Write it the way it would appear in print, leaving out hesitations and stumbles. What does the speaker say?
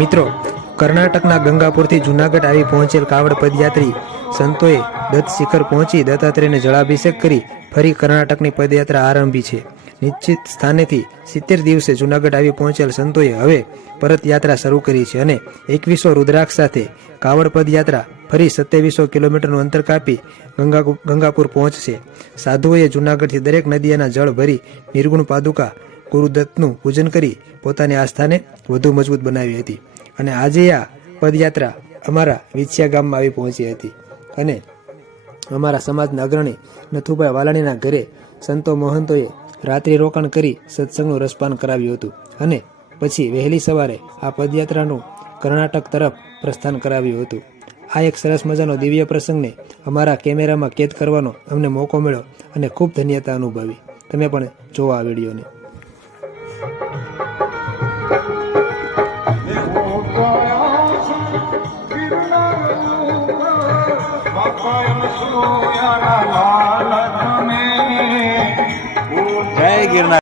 મિત્રો, કર્ણાટકના ગંગાપુરથી જૂનાગઢ આવી પહોંચેલ કાવડ પદયાત્રી સંતોએ દત્ત શિખર પહોંચી દત્તાત્રેયને જળાભિષેક કરી ફરી કર્ણાટકની પદયાત્રા આરંભી છે. નિશ્ચિત સ્થાનેથી 70 દિવસે જૂનાગઢ આવી પહોંચેલ સંતોએ હવે પરત યાત્રા શરૂ કરી છે અને 2100 રુદ્રાક્ષ સાથે કાવડ પદયાત્રા ફરી 2700 કિલોમીટરનું અંતર કાપી ગંગાપુર પહોંચશે. સાધુઓએ જૂનાગઢથી દરેક નદીના જળ ભરી નિર્ગુણ પાદુકા ગુરુદત્તનું પૂજન કરી પોતાની આસ્થાને વધુ મજબૂત બનાવી હતી. અને આજે આ પદયાત્રા અમારા વિછિયા ગામમાં આવી પહોંચી હતી અને અમારા સમાજના અગ્રણી નથુભાઈ વાલાણીના ઘરે સંતો મહંતોએ રાત્રિ રોકાણ કરી સત્સંગનું રસપાન કરાવ્યું હતું અને પછી વહેલી સવારે આ પદયાત્રાનું કર્ણાટક તરફ પ્રસ્થાન કરાવ્યું હતું. આ એક સરસ મજાનો દિવ્ય પ્રસંગને અમારા કેમેરામાં કેદ કરવાનો અમને મોકો મળ્યો અને ખૂબ ધન્યતા અનુભવી. તમે પણ જોવો આ વિડીયોને.